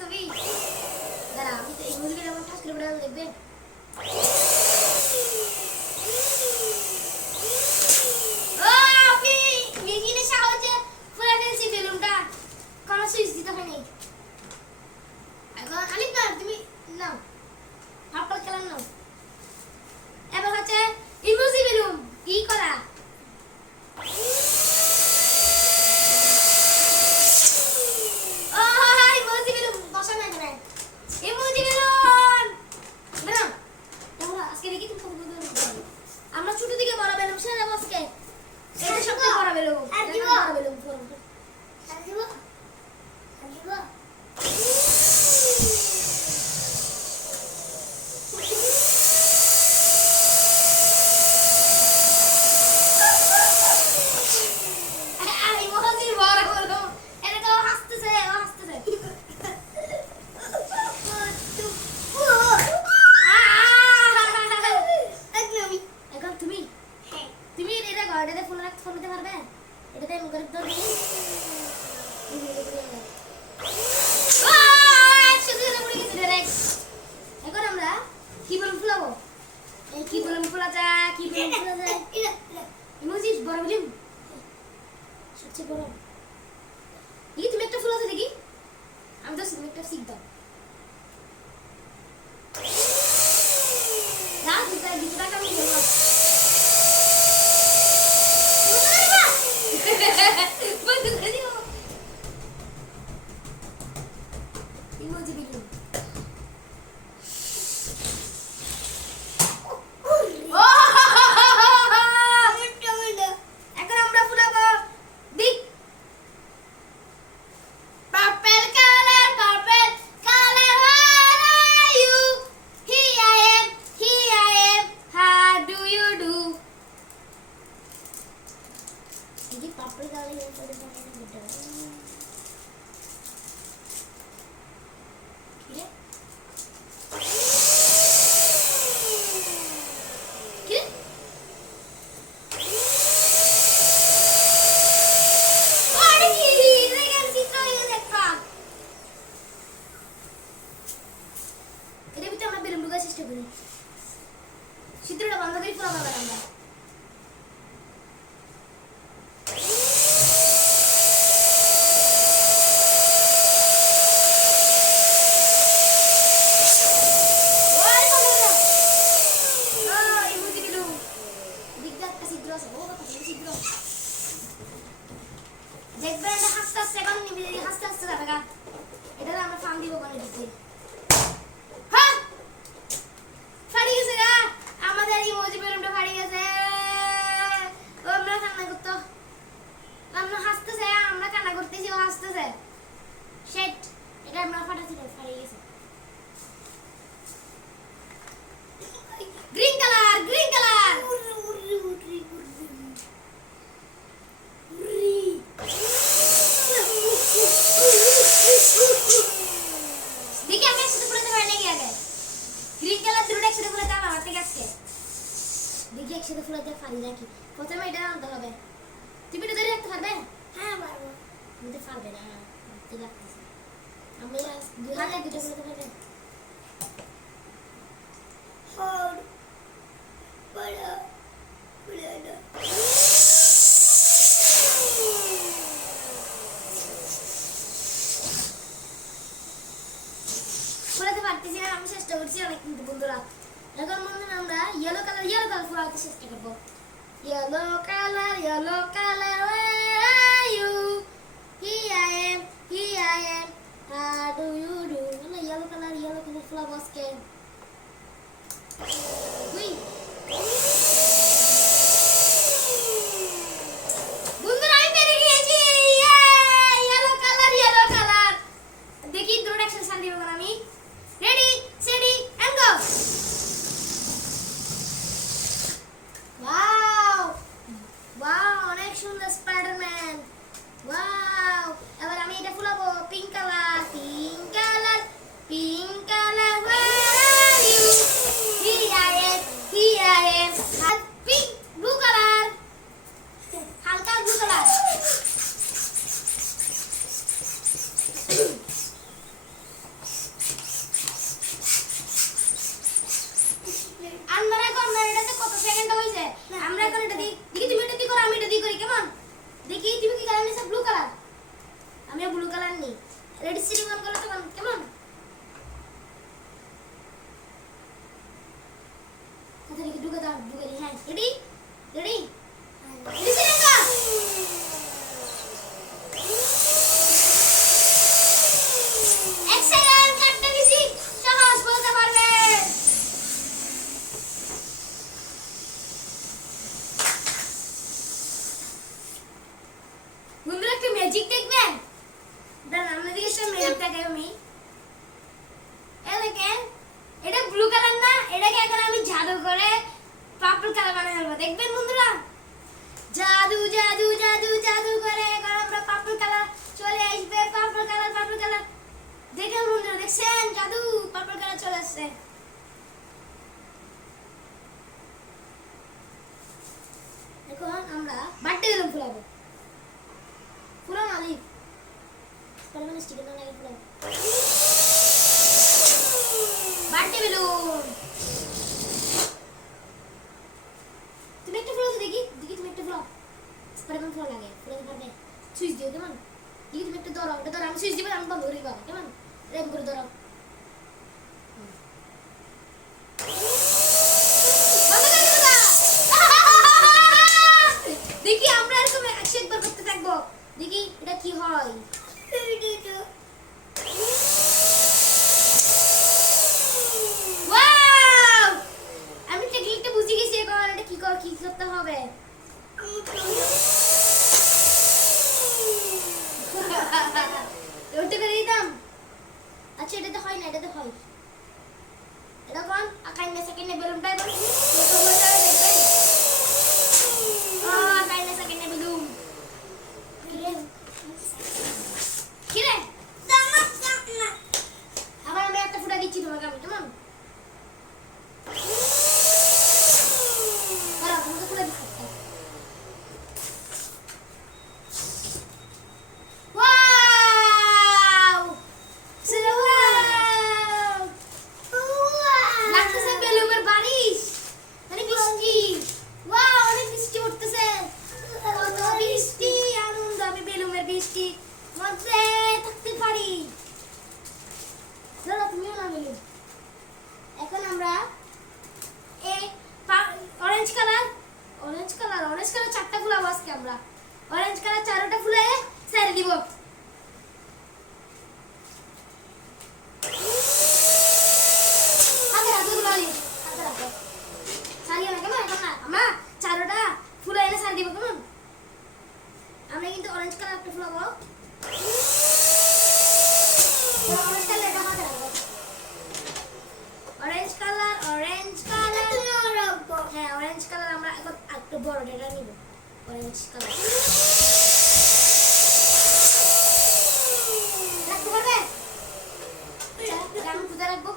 তুমি দাঁড়া আমি তো এই মুরগিটা আমার ঠাস করে বড় দেখবে ও আপনি মেশিনের সাহায্যে ফুলা ফেলছি বেলুনটা কোনো সুইচ দিতে হয়নি এখন আলিফ না তুমি নাও হাফল খেলার নাও এবার হচ্ছে ইমোজি বেলুন কি করা চিত্রটা বন্ধ করে পুরো বাবার আমরা দেখবেন হাসতে হাসতে এখন নিবি হাসতে হাসতে যাবে গা এটা আমরা ফান দিব বলে দিচ্ছি হ্যাঁ ফাড়ি গেছে গা আমাদের ইমোজি বেলুনটা ফাড়ি গেছে আমরা কান্না করতে আমরা হাসতেছে আমরা কান্না করতেছি ও হাসতেছে শেট এটা আমরা ফাটাচ্ছি ফাড়ি গেছে গ্রিন কালার দেখি আমি একসাথে ফুলাতে পারি নাকি আগে গ্রিন কালার দুটো একসাথে ফুলাতে আমার থেকে আজকে দেখি একসাথে ফুলাতে পারি নাকি প্রথমে এটা আনতে হবে তুমি এটা ধরে রাখতে পারবে হ্যাঁ পারবো তুমি তো পারবে না ঠিক আছে আমি দুই হাতে দুটো ফুলাতে পারবে হর বড় ফুলানো পারতেছি না, আমি চেষ্টা করছি অনেক কিন্তু বন্ধুরা। এখন বন্ধুরা আমরা ইয়েলো কালার ফোলাতে চেষ্টা করবো। Yellow colour where are you? Here I am, how do you do? আমরা ইয়েলো কালার ফোলাবো আজকে। উই বন্ধুরা আমি পেরে গিয়েছি, ইয়েলো কালার। দেখি দুটো একসাথে সান দিব আমি। Ready steady and go. Wow অনেক সুন্দর স্পাইডারম্যান। ওয়াও এবার আমি এটা ফুলাবো pink colour where are you? Here I am, pink blue colour, হালকা ব্লু কালার। আমরা এখন এটাতে কত সেকেন্ড হইছে? আমরা এখন এটা দেখি তুমি এটা দি করো, আমি এটা দি করি, কেমন? দেখি তুমি কি কালার নিছো? Blue colour. আমি ব্লু কালার নি। রেডি সিটি ওয়ান করলে তো কেমন? কথা দেখি ঢুকে দি। হ্যাঁ রেডি সিটি গো। এক সেকেন্ড কাটতে দিছি, সহজ বলতে পারবে। বন্ধুরা একটু ম্যাজিক দেখবেন? দাঁড়ান আপনাদেরকে একটা ম্যাজিক দেখাই আমি। এই দেখেন, এটা ব্লু কালার না, এটাকে এখন আমি জাদু করে পার্পল কালার বানিয়ে ফেলবো। দেখবেন বন্ধুরা, জাদু করে এখন আমরা পার্পল কালার চলে আসবে। পার্পল কালার দেখেন বন্ধুরা, দেখছেন জাদু? পার্পল কালার চলে আসছে। এখন আমরা বাড়তে গেলাম ফুলাবো। ফুলানো আলিফ স্পাইডারম্যান স্টিকার না লাগে ফুলাবো। বাড়তে বেলুন তুমি একটা ফুলাও দেখি তুমি একটা ফুলাও। স্পাইডারম্যান ফুলা লাগে, ফুলাতে পারবে? সুইচ দিও কেমন? দেখি তুমি একটা ধরো, এটা ধরো, আমি সুইচ দিব, আমি বন্ধ করে দিবা কেমন? রেম করে ধরো। দেখি আমরা এরকম একবার করতে থাকবো, দেখি এটা কি হয়। ওয়াও আমি টেকনিকটা বুঝে গেছি, এখন এটা কি করতে হবে। ওটা করে দিতাম। আচ্ছা এটাতে হয় না, এটাতে হয়। এটা কোন আকাইনে সেকেন্ডে বেলুনটা এবার এরকম হয়ে যাবে, দেখবেন? আকাইনে সেকেন্ডে বেলুন কি রে? আবার আমি একটা ফুটা দিচ্ছি তোমাকে, আমি কেমন? তোমাকে ফুটা দিচ্ছি। এখন আমরা অরেঞ্জ কালার চারটা ফুলাবো আজকে আমরা। অরেঞ্জ কালার চারটা ফুলে ছেড়ে দিব। আমরা চারটা ফুলে এনে ছেড়ে দিব কেমন? আমরা কিন্তু অরেঞ্জ কালার একটা ফুলাবো। অরেঞ্জ কালার হ্যাঁ অরেঞ্জ কালার আমরা এখন একটু বড় এটা নিব। অরেঞ্জ কালার রাখতে পারবে? আমি কোথায় রাখবো?